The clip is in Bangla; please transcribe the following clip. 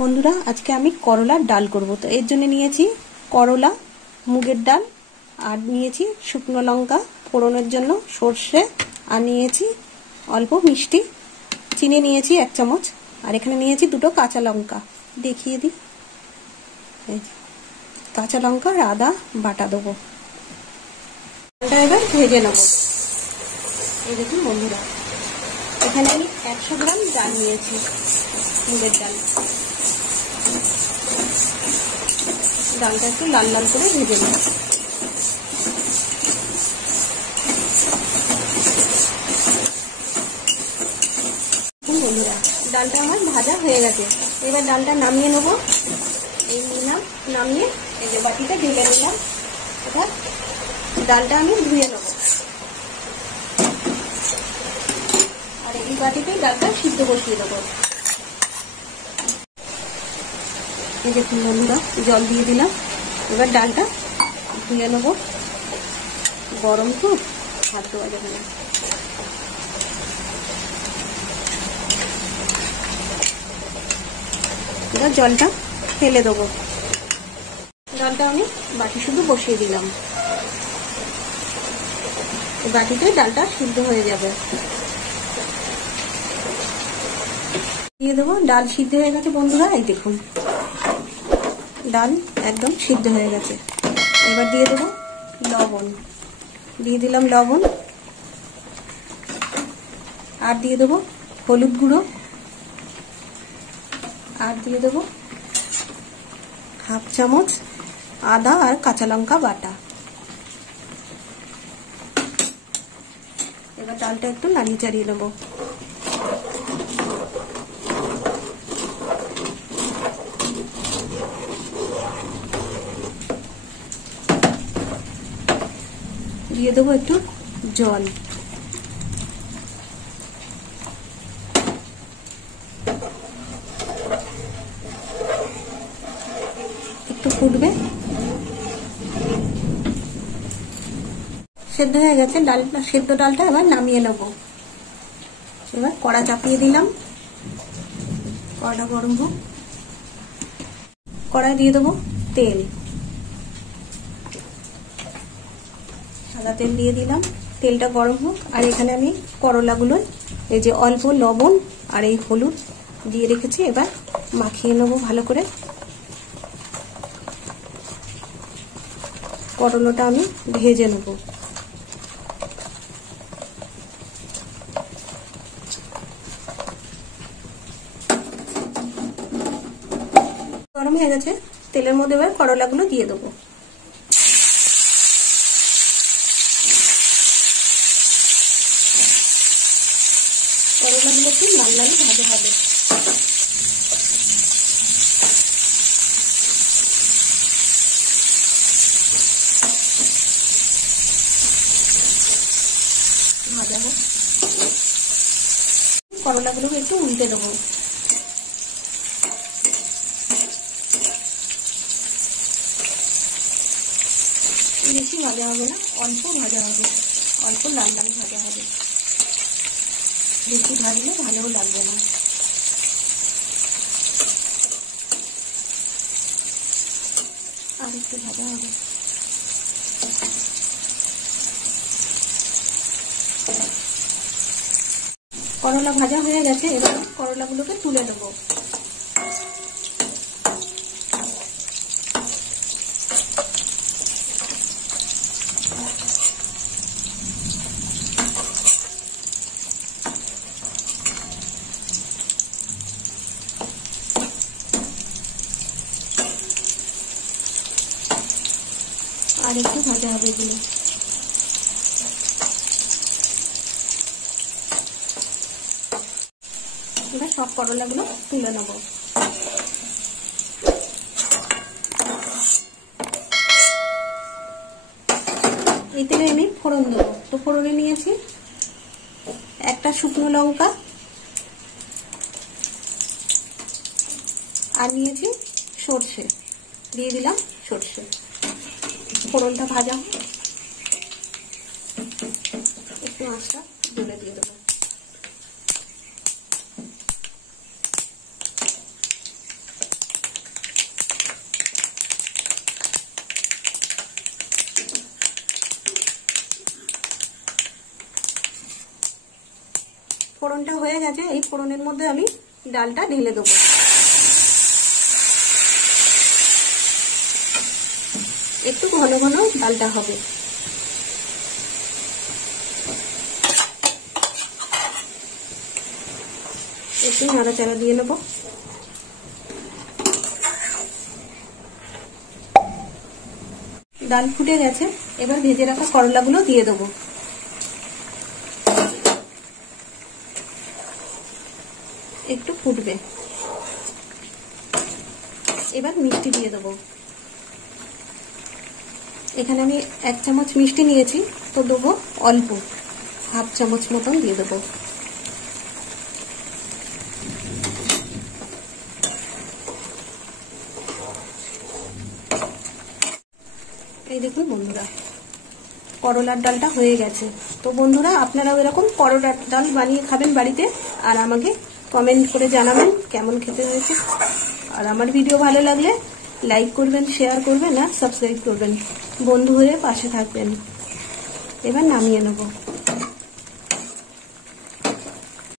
বন্ধুরা, আজকে আমি করলার ডাল করব। তো এর জন্য নিয়েছি করলা, মুগের ডাল, আর নিয়েছি শুকনো লঙ্কা ফোড়নের জন্য, সর্ষে, আর নিয়েছি অল্প মিষ্টি, চিনি নিয়েছি 1 চামচ, আর এখানে নিয়েছি 2টো কাঁচা লঙ্কা। দেখিয়ে দিই, এই কাঁচা লঙ্কা আর আদা বাটা দেবো। ডালটা এবার ভেজে নেব। এই দেখুন বন্ধুরা, এখানে আমি 100 গ্রাম ডাল নিয়েছি, মুগের ডাল। ডালটা একটু লাল লাল করে ভেজে নেব। বন্ধুরা, ডালটা আমার ভাজা হয়ে গেছে। এবার ডালটা নামিয়ে নেব। এই নিলাম, নামিয়ে এই যে বাটিটা ঢেলে নিলাম। এবার ডালটা আমি ধুয়ে নেব, আর এই বাটিতেই ডালটা সিদ্ধ বসিয়ে দেবো। এই দেখুন বন্ধুরা, জল দিয়ে দিলাম। এবার ডালটা ধুয়ে নেব, গরম তো হাত দেওয়া যাবে না। এবার জলটা ফেলে দেবো। ডালটা আমি বাটি শুধু বসিয়ে দিলাম, এই বাটিতে ডালটা সিদ্ধ হয়ে যাবে। দিয়ে দেবো। ডাল সিদ্ধ হয়ে গেছে বন্ধুরা, এই দেখুন ডাল একদম সিদ্ধ হয়ে গেছে। এবার দিয়ে দেবো লবণ, দিয়ে দিলাম লবণ, আর দিয়ে দেবো হলুদ গুঁড়ো, আর দিয়ে দেবো 1/2 চামচ আদা আর কাঁচা লঙ্কা বাটা। এবার ডালটা একটু নাড়িয়ে চাড়িয়ে নেবো। দিয়ে দেবো একটু জল, একটু ফুটবে। সেদ্ধ হয়ে গেছে ডালটা, সেদ্ধ ডালটা এবার নামিয়ে নেব। এবার কড়া চাপিয়ে দিলাম, কড়াটা গরম হোক। কড়াই দিয়ে দেবো তেল, সাদা তেল দিয়ে দিলাম। তেলটা গরম হোক, আর এখানে আমি করলাগুলো এই যে অল্প লবণ আর এই হলুদ দিয়ে রেখেছি, এবার মাখিয়ে নেবো ভালো করে। করলাটা আমি ভেজে নেব। গরম হয়ে গেছে, তেলের মধ্যে এবার করলাগুলো দিয়ে দেবো। করলাগুলো একটু লাল লাল ভাজা হবে। ভাজা হোক, করলাগুলোকে একটু উল্টে দেবো। বেশি ভাজা হবে না, অল্প ভাজা হবে, অল্প লাল লাল ভাজা হবে। বেশি ভাজলে ভালোও লাগবে না। আর একটু ভাজা হবে। করলা ভাজা হয়ে গেছে, এবার করলাগুলোকে তুলে দেবো। আর একটু ভাজা হবে এগুলো। এবার সব করলাগুলো তুলে নেব। এই তেলে আমি ফোড়ন দেবো। তো ফোড়নে নিয়েছি একটা শুকনো লঙ্কা, আর নিয়েছি সর্ষে, দিয়ে দিলাম সর্ষে। ফোড়নটা ভাজা হোক, একটু আঁচটা জ্বলে দিয়ে দেবো। ফোড়নটা হয়ে গেছে, এই ফোড়নের মধ্যে আমি ডালটা ঢেলে দেবো। একটু ঘন ঘন ডালটা হবে। একটু নাড়াচাড়া দিয়ে নেব। ডাল ফুটে গেছে, এবার ভেজে রাখা করলাগুলো দিয়ে দেবো। একটু ফুটবে, এবার মিষ্টি দিয়ে দেবো। এখানে আমি 1 চামচ মিষ্টি নিয়েছি, তো দেবো অল্প, 1/2 চামচ মতন দিয়ে দেবো। এই দেখুন বন্ধুরা, করলার ডালটা হয়ে গেছে। তো বন্ধুরা, আপনারাও এরকম করলার ডাল বানিয়ে খাবেন বাড়িতে, আর আমাকে কমেন্ট করে জানাবেন কেমন খেতে হয়েছে। আর আমার ভিডিও ভালো লাগলে লাইক করবেন, শেয়ার করবেন আর সাবস্ক্রাইব করবেন। বন্ধু হয়ে পাশে থাকবেন। এবার নামিয়ে নেব।